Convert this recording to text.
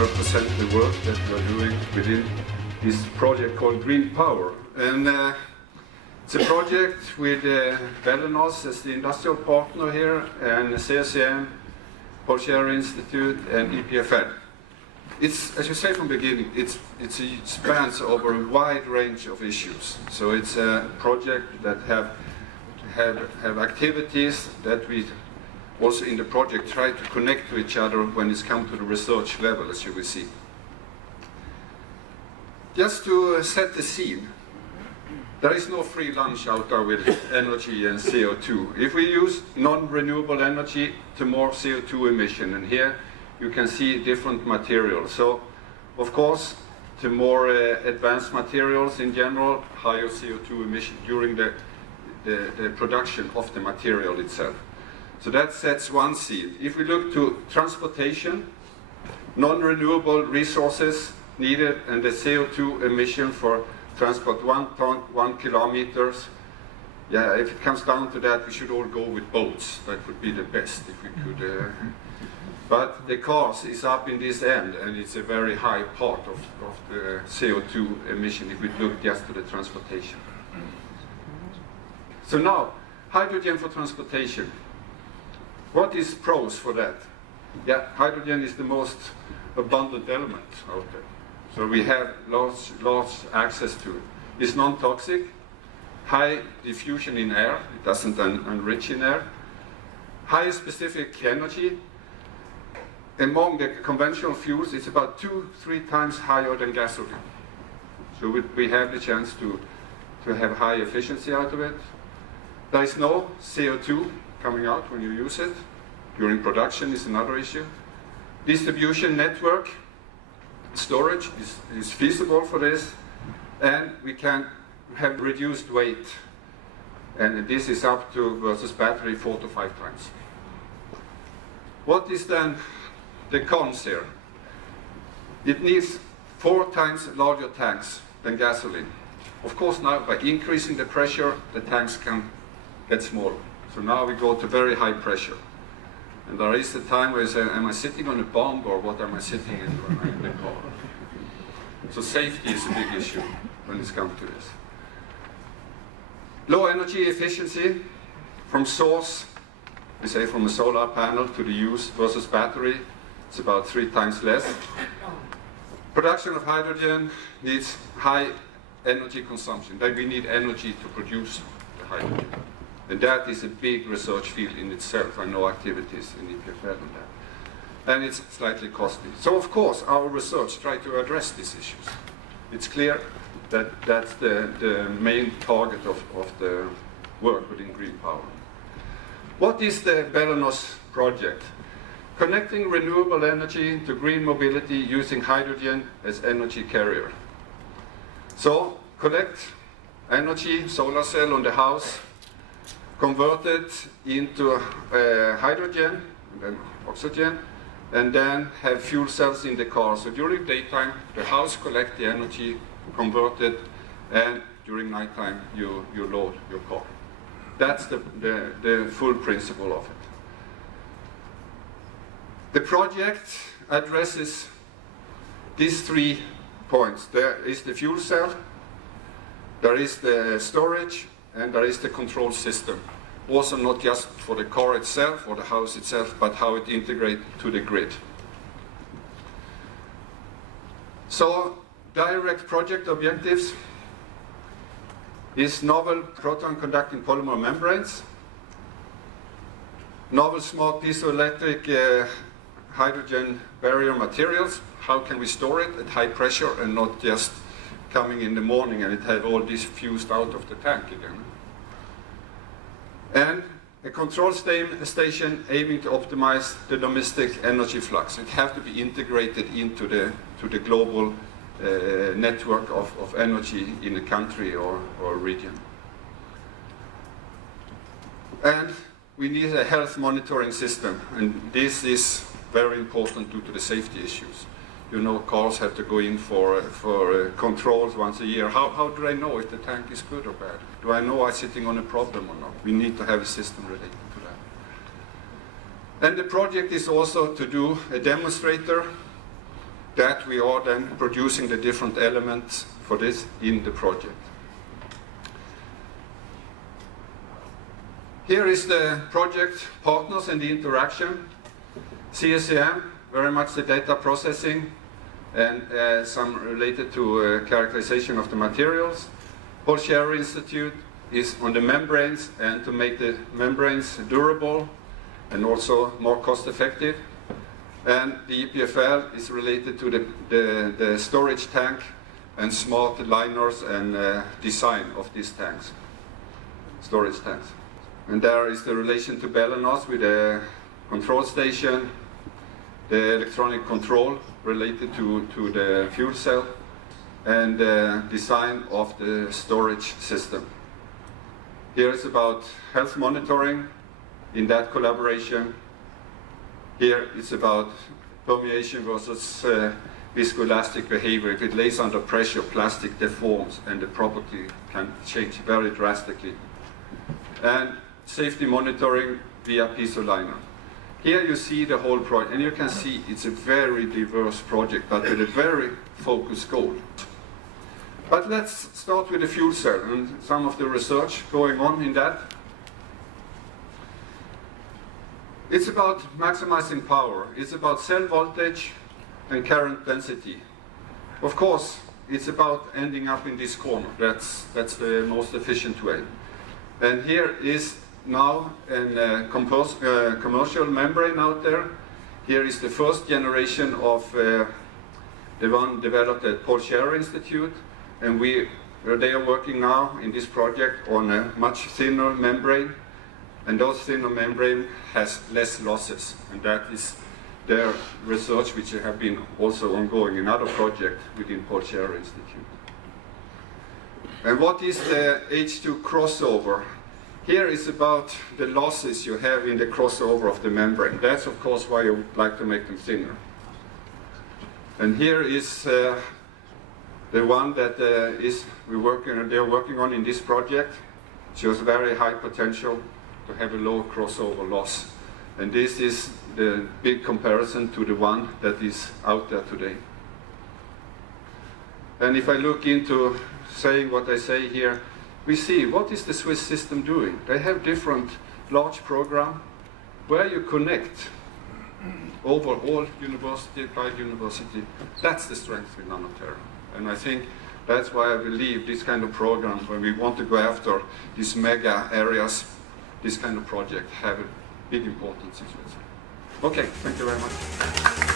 I present the work that we are doing within this project called Greenpower. And it's a project with Belenos as the industrial partner here, and CSCM, Polshare Institute, and EPFL. It's, as you say from the beginning, it spans over a wide range of issues. So it's a project that have activities that we also in the project try to connect to each other when it's come to the research level, as you will see. Just to set the scene, there is no free lunch out there with energy and CO2. If we use non-renewable energy, to more CO2 emission, and here you can see different materials. So, of course, to more advanced materials in general, higher CO2 emission during the production of the material itself. So that sets one scene. If we look to transportation, non-renewable resources needed, and the CO2 emission for transport 1 ton, 1 kilometers. Yeah, if it comes down to that, we should all go with boats. That would be the best if we could. But the cars is up in this end, and it's a very high part of the CO2 emission if we look just to the transportation. So now, hydrogen for transportation. What is pros for that? Yeah, hydrogen is the most abundant element out there. So we have large access to it. It's non-toxic, high diffusion in air, it doesn't enrich in air, high specific energy. Among the conventional fuels, it's about 2-3 times higher than gasoline. So we have the chance to have high efficiency out of it. There is no CO2 coming out when you use it. During production is another issue. Distribution network, storage is feasible for this, and we can have reduced weight. And this is up to versus battery 4 to 5 times. What is then the cons here? It needs 4 times larger tanks than gasoline. Of course, now by increasing the pressure, the tanks can get smaller. So now we go to very high pressure. And there is a time where you say, am I sitting on a bomb, or what am I sitting in when I'm in the car? So safety is a big issue when it's come to this. Low energy efficiency from source, we say from a solar panel to the use versus battery, it's about 3 times less. Production of hydrogen needs high energy consumption. Then we need energy to produce the hydrogen. And that is a big research field in itself. I know activities in EPFL on that. And it's slightly costly. So of course our research tries to address these issues. It's clear that that's the main target of the work within Greenpower. What is the Belenos project? Connecting renewable energy to green mobility using hydrogen as energy carrier. So collect energy, solar cell on the house, convert it into hydrogen, and then oxygen, and then have fuel cells in the car. So during daytime, the house collects the energy, convert it, and during nighttime, you load your car. That's the full principle of it. The project addresses these 3 points. There is the fuel cell, there is the storage, and there is the control system. Also not just for the car itself or the house itself, but how it integrates to the grid. So, direct project objectives is novel proton-conducting polymer membranes, novel small piezoelectric hydrogen barrier materials. How can we store it at high pressure and not just coming in the morning and it have all this fused out of the tank again? And a control station aiming to optimize the domestic energy flux. It has to be integrated into the global network of energy in a country or a region. And we need a health monitoring system, and this is very important due to the safety issues. You know, cars have to go in for controls once a year. How do I know if the tank is good or bad? Do I know I'm sitting on a problem or not? We need to have a system related to that. And the project is also to do a demonstrator that we are then producing the different elements for this in the project. Here is the project partners and the interaction. CSCM, very much the data processing and some related to characterization of the materials. Paul Scherrer Institute is on the membranes and to make the membranes durable and also more cost effective. And the EPFL is related to the storage tank and smart liners and design of these tanks, storage tanks. And there is the relation to Belenos with the control station, the electronic control related to the fuel cell, and the design of the storage system. Here is about health monitoring in that collaboration. Here it's about permeation versus viscoelastic behavior. If it lays under pressure, plastic deforms and the property can change very drastically. And safety monitoring via piezo liner. Here you see the whole project, and you can see it's a very diverse project, but with a very focused goal. But let's start with the fuel cell and some of the research going on in that. It's about maximizing power. It's about cell voltage and current density. Of course, it's about ending up in this corner. That's the most efficient way. And here is now a commercial membrane out there. Here is the first generation of the one developed at Paul Scherrer Institute. And they are working now in this project on a much thinner membrane. And those thinner membrane has less losses. And that is their research, which have been also ongoing in other projects within Paul Scherrer Institute. And what is the H2 crossover? Here is about the losses you have in the crossover of the membrane. That's of course why you would like to make them thinner. And here is the one that they're working on in this project. Shows very high potential to have a low crossover loss. And this is the big comparison to the one that is out there today. And if I look into saying what I say here, we see what is the Swiss system doing. They have different large programs where you connect over all university, applied university. That's the strength with Nano-Tera. And I think that's why I believe this kind of program, when we want to go after these mega areas, this kind of project have a big importance in Switzerland. Okay, thank you very much.